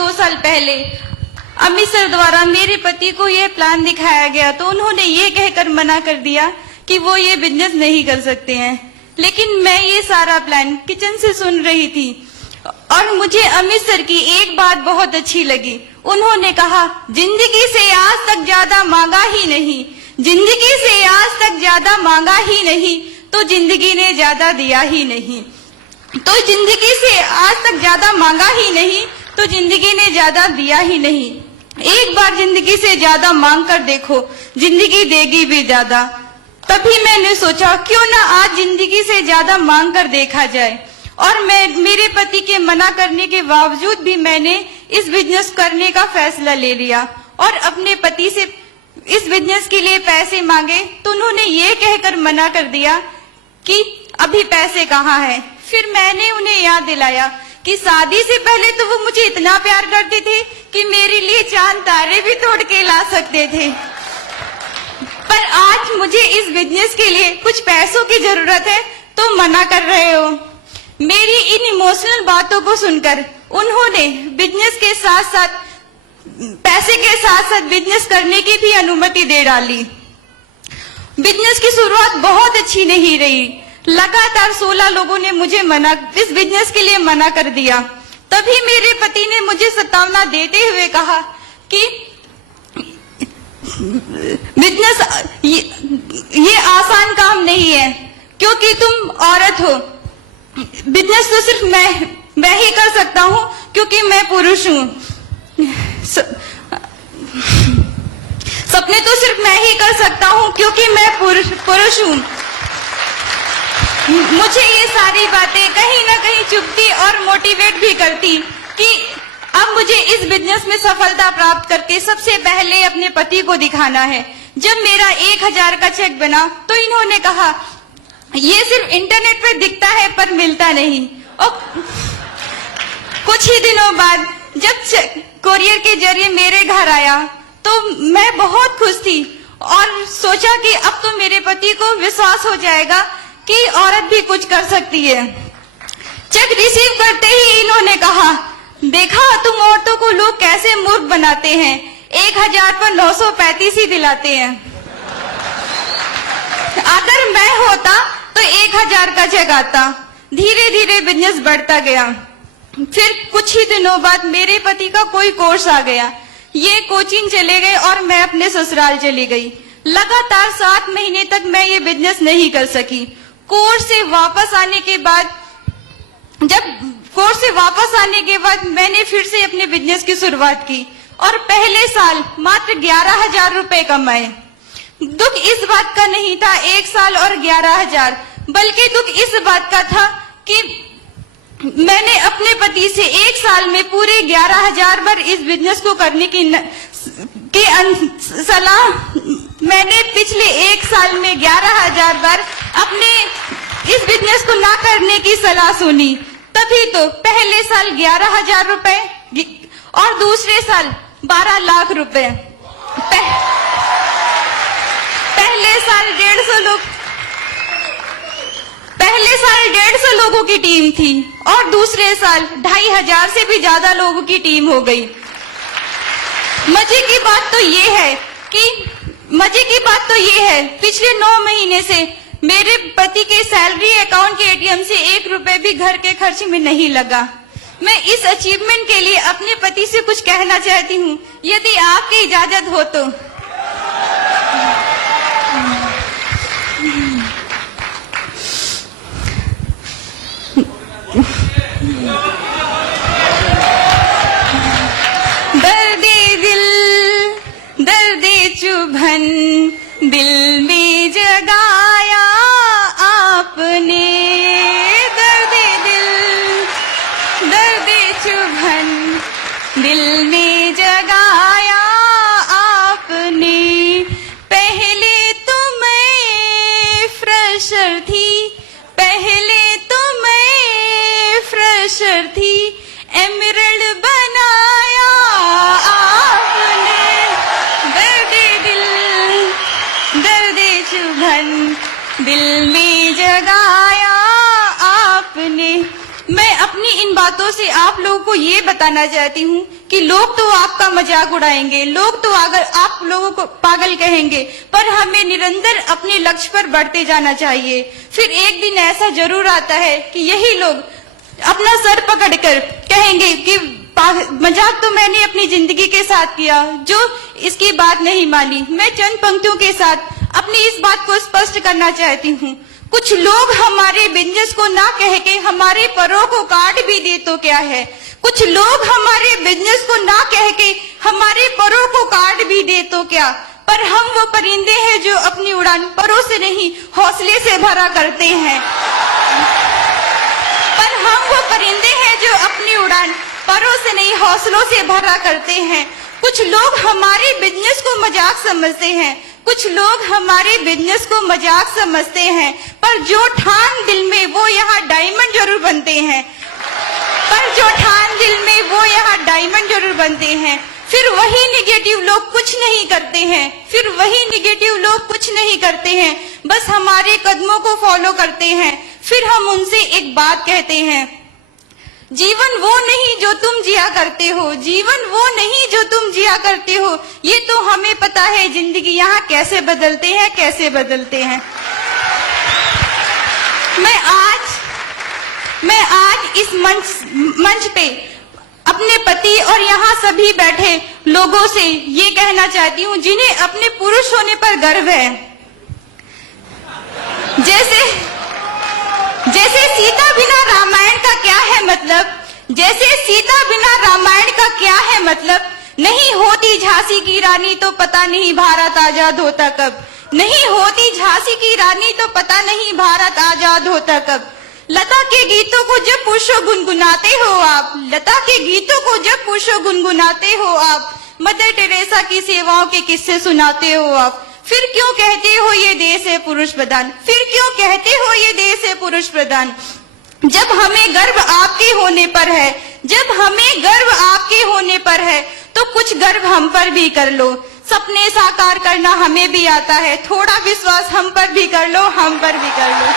2 साल पहले अमित सर द्वारा मेरे पति को यह प्लान दिखाया गया तो उन्होंने ये कहकर मना कर दिया कि वो ये बिजनेस नहीं कर सकते हैं। लेकिन मैं ये सारा प्लान किचन से सुन रही थी और मुझे अमित सर की एक बात बहुत अच्छी लगी। उन्होंने कहा, जिंदगी से आज तक ज्यादा मांगा ही नहीं, जिंदगी से आज तक ज्यादा मांगा ही नहीं तो जिंदगी ने ज्यादा दिया ही नहीं। तो जिंदगी से आज तक ज्यादा मांगा ही नहीं तो जिंदगी ने ज्यादा दिया ही नहीं। एक बार जिंदगी से ज्यादा मांग कर देखो, जिंदगी देगी भी ज्यादा। तभी मैंने सोचा क्यों ना आज जिंदगी से ज्यादा मांग कर देखा जाए और मेरे पति के मना करने के बावजूद भी मैंने इस बिजनेस करने का फैसला ले लिया और अपने पति से इस बिजनेस के लिए पैसे मांगे तो उन्होंने ये कहकर मना कर दिया कि अभी पैसे कहाँ हैं। फिर मैंने उन्हें याद दिलाया कि शादी से पहले तो वो मुझे इतना प्यार करते थे कि मेरे लिए चांद तारे भी तोड़ के ला सकते थे, पर आज मुझे इस बिजनेस के लिए कुछ पैसों की जरूरत है तो मना कर रहे हो। मेरी इन इमोशनल बातों को सुनकर उन्होंने बिजनेस के साथ साथ पैसे के साथ साथ बिजनेस करने की भी अनुमति दे डाली। बिजनेस की शुरुआत बहुत अच्छी नहीं रही। लगातार 16 लोगों ने मुझे इस बिजनेस के लिए मना कर दिया। तभी मेरे पति ने मुझे सतावना देते हुए कहा कि बिजनेस ये आसान काम नहीं है क्योंकि तुम औरत हो। बिजनेस तो सिर्फ मैं ही कर सकता हूँ क्योंकि मैं पुरुष हूँ। सपने तो सिर्फ मैं ही कर सकता हूँ क्योंकि मैं पुरुष हूँ। मुझे ये सारी बातें कहीं ना कहीं चुभती और मोटिवेट भी करती कि अब मुझे इस बिजनेस में सफलता प्राप्त करके सबसे पहले अपने पति को दिखाना है। जब मेरा 1000 का चेक बना तो इन्होंने कहा, ये सिर्फ इंटरनेट पर दिखता है पर मिलता नहीं। और कुछ ही दिनों बाद जब कोरियर के जरिए मेरे घर आया तो मैं बहुत खुश थी और सोचा कि अब तो मेरे पति को विश्वास हो जाएगा कि औरत भी कुछ कर सकती है। चेक रिसीव करते ही इन्होंने कहा, देखा तुम औरतों को लोग कैसे मूर्ख बनाते हैं, 1000 पर 935 ही दिलाते हैं। अगर मैं होता तो 1000 का चेक आता। धीरे धीरे बिजनेस बढ़ता गया। फिर कुछ ही दिनों बाद मेरे पति का कोई कोर्स आ गया। ये कोचिंग चले गए और मैं अपने ससुराल चली गई। लगातार 7 महीने तक मैं ये बिजनेस नहीं कर सकी। कोर्स से वापस आने के बाद मैंने फिर से अपने बिजनेस की शुरुआत की और पहले साल मात्र 11,000 रुपए कमाए। दुख इस बात का नहीं था 1 साल और 11,000, बल्कि दुख इस बात का था कि मैंने अपने पति से 1 साल में पूरे 11,000 बार इस बिजनेस को करने की सलाह मैंने पिछले 1 साल में 11,000 बार अपने इस बिजनेस को ना करने की सलाह सुनी। तभी तो पहले साल 11,000 रुपए और दूसरे साल 12 लाख रुपए। पहले साल 150 लोगों की टीम थी और दूसरे साल 2,500 से भी ज्यादा लोगों की टीम हो गई। मजे की बात तो ये है पिछले 9 महीने से मेरे पति के सैलरी अकाउंट के एटीएम से 1 रुपए भी घर के खर्च में नहीं लगा। मैं इस अचीवमेंट के लिए अपने पति से कुछ कहना चाहती हूँ, यदि आपकी इजाजत हो तो। दर्दे चुभन दिल में जगाया आपने, दर्दे चुभन दिल में जगाया आपने। पहले तो मैं फ्रेशर थी, एमरल्ड बनाया आपने। दर्दे चुभन दिल में जगाया आपने। मैं अपनी इन बातों से आप लोगों को ये बताना चाहती हूँ कि लोग तो आपका मजाक उड़ाएंगे, लोग तो अगर आप लोगों को पागल कहेंगे, पर हमें निरंतर अपने लक्ष्य पर बढ़ते जाना चाहिए। फिर एक दिन ऐसा जरूर आता है कि यही लोग अपना सर पकड़कर कहेंगे कि मजाक तो मैंने अपनी जिंदगी के साथ किया, जो इसकी बात नहीं मानी। मैं चंद पंक्तियों के साथ अपनी इस बात को स्पष्ट करना चाहती हूँ। कुछ लोग हमारे बिजनेस को ना कह के हमारे परों को काट भी दे तो क्या है। कुछ लोग हमारे बिजनेस को ना कह के हमारे परों को काट भी दे तो क्या, पर हम वो परिंदे हैं जो अपनी उड़ान परों से नहीं हौसले से भरा करते हैं। पर हम वो परिंदे हैं जो अपनी उड़ान परों से नहीं हौसलों से भरा करते हैं। कुछ लोग हमारे बिजनेस को मजाक समझते हैं, कुछ लोग हमारे बिजनेस को मजाक समझते हैं, पर जो ठान दिल में वो यहाँ डायमंड जरूर बनते हैं। पर जो ठान दिल में वो यहाँ डायमंड जरूर बनते हैं। फिर वही निगेटिव लोग कुछ नहीं करते हैं, फिर वही निगेटिव लोग कुछ नहीं करते हैं, बस हमारे कदमों को फॉलो करते हैं। फिर हम उनसे एक बात कहते हैं, जीवन वो नहीं जो तुम जिया करते हो, जीवन वो नहीं जो तुम जिया करते हो। ये तो हमें पता है जिंदगी यहाँ कैसे बदलते हैं, कैसे बदलते हैं। मैं आज इस मंच पे अपने पति और यहाँ सभी बैठे लोगों से ये कहना चाहती हूँ जिन्हें अपने पुरुष होने पर गर्व है। जैसे सीता बिना रामायण का क्या है मतलब, जैसे सीता बिना रामायण का क्या है मतलब, नहीं होती झांसी की रानी तो पता नहीं भारत आजाद होता कब, नहीं होती झांसी की रानी तो पता नहीं भारत आजाद होता कब। लता के गीतों को जब पुरुषों गुनगुनाते हो आप, लता के गीतों को जब पुरुषों गुनगुनाते हो आप, मदर टेरेसा की सेवाओं के किस्से सुनाते हो आप, फिर क्यों कहते हो ये देश है पुरुष प्रधान, फिर क्यों कहते हो ये देश है पुरुष प्रधान। जब हमें गर्व आपके होने पर है, जब हमें गर्व आपके होने पर है, तो कुछ गर्व हम पर भी कर लो। सपने साकार करना हमें भी आता है, थोड़ा विश्वास हम पर भी कर लो, हम पर भी कर लो।